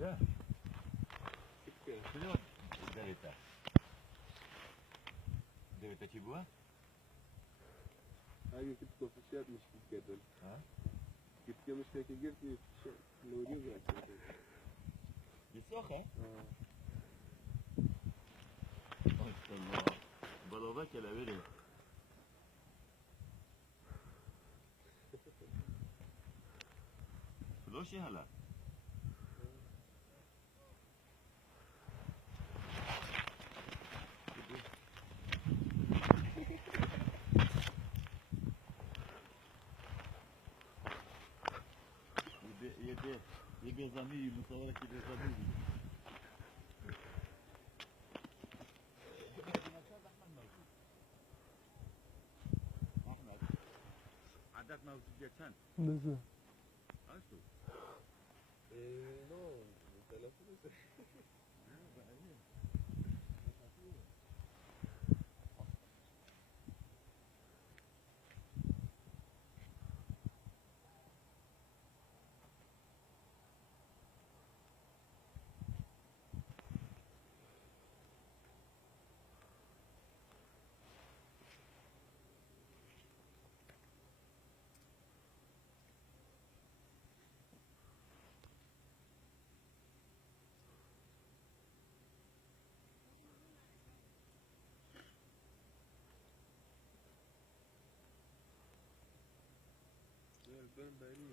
Ya. Sudah derita. Derita Cibua? اگه که توفیشیت میشه گدل که میشه که گرفتی لوری برد بساخه؟ ما شاء الله بلوبك يا بيري فلوشي هلا يبي زميل مصورك يبي زميل احمد عدد موجود كان نزل عرفتوا نو تلفون البان بعيد